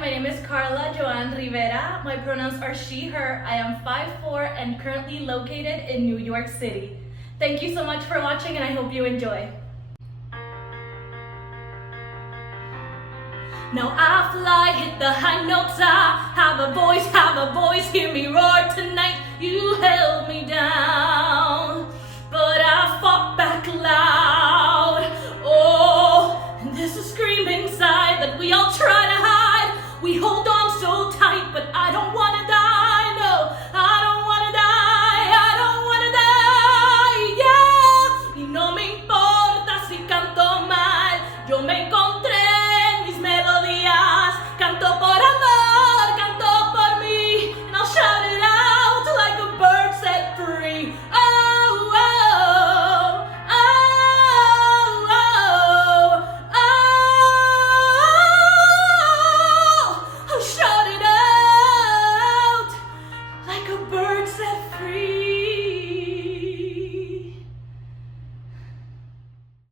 my name is Carla Joanne Rivera. My pronouns are she, her. I am 5'4" and currently located in New York City. Thank you so much for watching and I hope you enjoy. Now I fly, hit the high notes, I have a voice, hear me roar tonight. You held me down, but I fought back loud. Oh, and there's a scream inside that we all try to hide. We hold on so tight, but I don't wanna die, no, I don't wanna die, I don't wanna die, yeah. Y no me importa si canto mal, yo me encontré. Canto por amor, canto por mí, and I'll shout it out like a bird set free. Oh, oh, oh, oh, oh, I'll shout it out like a bird set free.